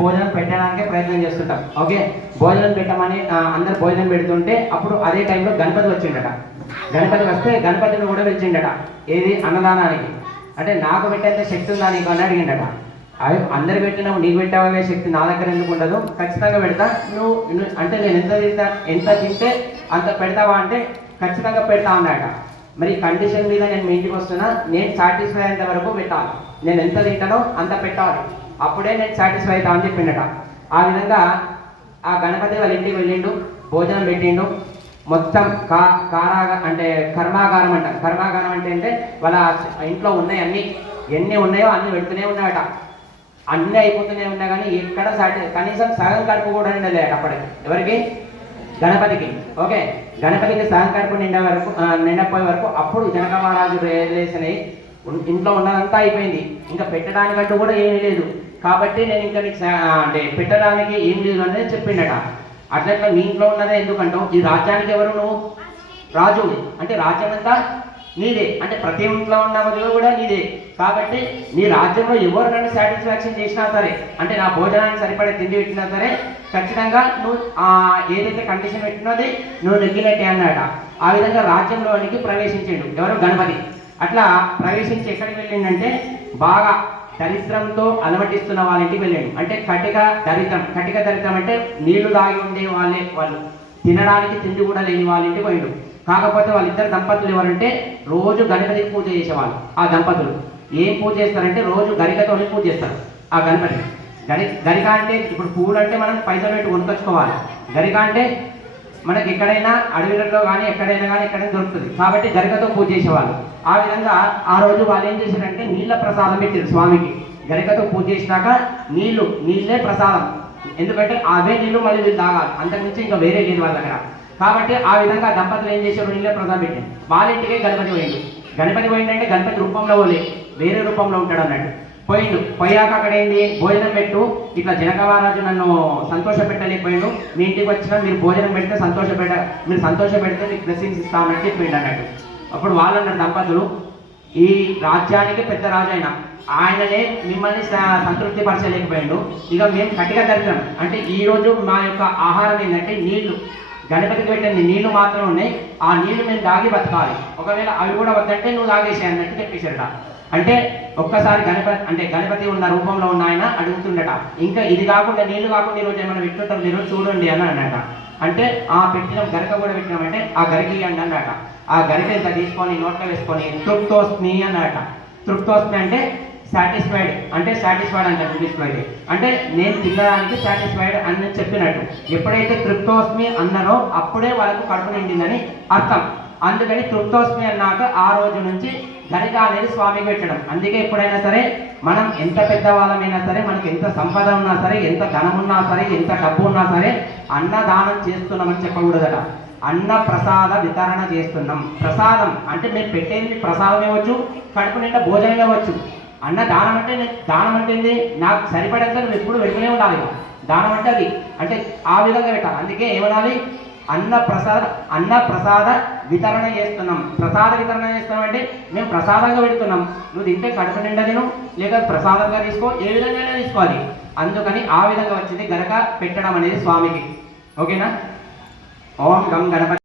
భోజనం పెట్టడానికే ప్రయత్నం చేస్తుంటాం. ఓకే, భోజనం పెట్టమని అందరు భోజనం పెడుతుంటే అప్పుడు అదే టైంలో గణపతి వచ్చిండట. గణపతి వస్తే గణపతిని కూడా పిలిచిండట. ఏది అన్నదానానికి. అంటే నాకు పెట్టేంత శక్తి ఉందా నీకు అని అడిగిండట. అవి అందరు పెట్టినావు, నీకు పెట్టావే శక్తి నా దగ్గర ఎందుకు ఉండదు, ఖచ్చితంగా పెడతా. నువ్వు అంటే నేను ఎంత తింటే అంత పెడతావా అంటే ఖచ్చితంగా పెడతా అన్నాట. మరి కండిషన్ మీద నేను మీ ఇంటికి వస్తున్నా, నేను సాటిస్ఫై అయ్యేంత వరకు పెట్టాలి. నేను ఎంత తింటానో అంత పెట్టాలి, అప్పుడే నేను సాటిస్ఫై అవుతా అని చెప్పిండట. ఆ విధంగా ఆ గణపతి వాళ్ళ ఇంటికి వెళ్ళిండు, భోజనం పెట్టిండు. మొత్తం అంటే కర్మాగారం అంట. కర్మాగారం అంటే వాళ్ళ ఇంట్లో ఉన్నాయి అన్నీ, ఎన్ని ఉన్నాయో అన్ని పెడుతూనే ఉన్నాయట. అన్నీ అయిపోతూనే ఉన్నా కానీ ఎక్కడ కనీసం సగం కడుపు కూడా నిండలేట అప్పటికి. ఎవరికి? గణపతికి. ఓకే, గణపతికి సగం కడుపు నిండపోయే వరకు అప్పుడు జనక మహారాజు రిలేషన్ ఇంట్లో ఉన్నదంతా అయిపోయింది. ఇంకా పెట్టడానికంటూ కూడా ఏమీ లేదు. కాబట్టి నేను ఇంకా నీకు అంటే పెట్టడానికి ఏం లేదు అనేది చెప్పిండట. అట్లా మీ ఇంట్లో ఉన్నదే ఎందుకంటావు? ఈ రాజ్యానికి ఎవరు? నువ్వు రాజు. అంటే రాజ్యం అంతా నీదే. అంటే ప్రతి ఇంట్లో ఉన్న కూడా నీదే. కాబట్టి నీ రాజ్యంలో ఎవరు నన్ను సాటిస్ఫాక్షన్ చేసినా సరే, అంటే నా భోజనానికి సరిపడే తిండి పెట్టినా సరే, ఖచ్చితంగా నువ్వు ఏదైతే కండిషన్ పెట్టినది నువ్వు నెగ్గినట్టే అన్నట. ఆ విధంగా రాజ్యంలోనికి ప్రవేశించాడు ఎవరు? గణపతి. అట్లా ప్రవేశించి ఎక్కడికి వెళ్ళిండంటే బాగా దరిద్రంతో అలమటిస్తున్న వాళ్ళ ఇంటికి వెళ్ళాడు. అంటే కటిక దరిద్రం అంటే నీళ్లు దాగి ఉండే వాళ్ళు తినడానికి తిండి కూడా లేని వాళ్ళ ఇంటికి పోయాడు. కాకపోతే వాళ్ళిద్దరు దంపతులు ఎవరంటే రోజు గణపతికి పూజ చేసేవాళ్ళు. ఆ దంపతులు ఏం పూజ చేస్తారంటే రోజు గరికతో పూజ చేస్తారు ఆ గణపతి. గరిక అంటే ఇప్పుడు పువ్వులు అంటే మనం పైసలు పెట్టి కొనుకొచ్చుకోవాలి. గరిక అంటే మనకి ఎక్కడైనా అడవిలలో కానీ ఎక్కడైనా దొరుకుతుంది. కాబట్టి గరికతో పూజ చేసేవాళ్ళు. ఆ విధంగా ఆ రోజు వాళ్ళు ఏం చేశారంటే నీళ్ళ ప్రసాదం పెట్టారు స్వామికి. గరికతో పూజ చేసినాక నీళ్ళే ప్రసాదం. ఎందుకంటే అవే నీళ్ళు మళ్ళీ వీళ్ళు తాగాలి, అంతకుమించి ఇంకా వేరే లేదు వాళ్ళ దగ్గర. కాబట్టి ఆ విధంగా దంపతులు ఏం చేశారు? నీళ్ళే ప్రసాదం పెట్టారు. వాళ్ళ ఇంటికే గణపతి పోయిందంటే గణపతి రూపంలో వేరే రూపంలో ఉంటాడు అన్నట్టు. పోయాక అక్కడ ఏంది? భోజనం పెట్టు, ఇట్లా జనక మహారాజు నన్ను సంతోష పెట్టలేకపోయాడు, మీ ఇంటికి వచ్చినా మీరు భోజనం పెడితే మీరు సంతోష పెడితే మీకు బ్లెస్సింగ్స్ ఇస్తామని చెప్పిండు అన్నట్టు. అప్పుడు వాళ్ళు అన్నారు దంపతులు, ఈ రాజ్యానికి పెద్ద రాజు ఆయననే మిమ్మల్ని సంతృప్తి పరచలేకపోయాడు, ఇక మేము కట్టిగా దరిద్రం. అంటే ఈరోజు మా యొక్క ఆహారం ఏంటంటే నీళ్లు. గణపతికి పెట్టిన నీళ్లు మాత్రం ఉన్నాయి, ఆ నీళ్లు మేము దాగి బతకాలి. ఒకవేళ అవి కూడా వద్దంటే నువ్వు తాగేసే అన్నట్టు చెప్పేశారట. అంటే ఒక్కసారి గణపతి ఉన్న రూపంలో ఉన్న ఆయన అడుగుతుండట, ఇంకా ఇది కాకుండా నీళ్లు కాకుండా ఈరోజు ఏమైనా పెట్టుకుంటాం మీరు చూడండి అని అన్నట. అంటే ఆ పెట్టిన గరిక కూడా పెట్టినామంటే ఆ గరికి ఇవ్వండి అన్నట. ఆ గరిక ఇంత తీసుకొని నోట్లో వేసుకొని తృప్తోస్మి అన్నట. తృప్తోస్మి అంటే సాటిస్ఫైడ్ అంటే ఇంగ్లీష్లో అంటే నేను తినడానికి సాటిస్ఫైడ్ అని చెప్పినట్టు. ఎప్పుడైతే తృప్తోస్మి అన్నారో అప్పుడే వాళ్ళకు కడుపు నిండిందని అర్థం. అందుకని తృప్తోస్మి అన్నాక ఆ రోజు నుంచి గరిక అనేది స్వామికి పెట్టడం. అందుకే ఎప్పుడైనా సరే మనం ఎంత పెద్దవాళ్ళమైనా సరే, మనకి ఎంత సంపద ఉన్నా సరే, ఎంత ధనం ఉన్నా సరే, ఎంత డబ్బు ఉన్నా సరే, అన్నదానం చేస్తున్నామని చెప్పకూడదట. అన్న ప్రసాద వితరణ చేస్తున్నాం. ప్రసాదం అంటే మేము పెట్టేది ప్రసాదం ఇవ్వచ్చు, కడుపు నిండా భోజనం ఇవ్వచ్చు. అన్న దానం అంటే ఏంది? నాకు సరిపడేంత నువ్వు ఎప్పుడు పెట్టుకునే ఉండాలి. దానం అంటే అది అంటే ఆ విధంగా పెట్టాలి. అందుకే ఏమనాలి? అన్న ప్రసాద వితరణ చేస్తున్నాం. ప్రసాద వితరణ చేస్తున్నాం అంటే మేము ప్రసాదంగా పెడుతున్నాం. నువ్వు తింటే కడుపు నిండా తిను, లేక ప్రసాదంగా తీసుకో, ఏ విధంగా తీసుకోవాలి. అందుకని ఆ విధంగా వచ్చింది గనక పెట్టడం అనేది స్వామికి. ఓకేనా? ఓం గం గణపతి.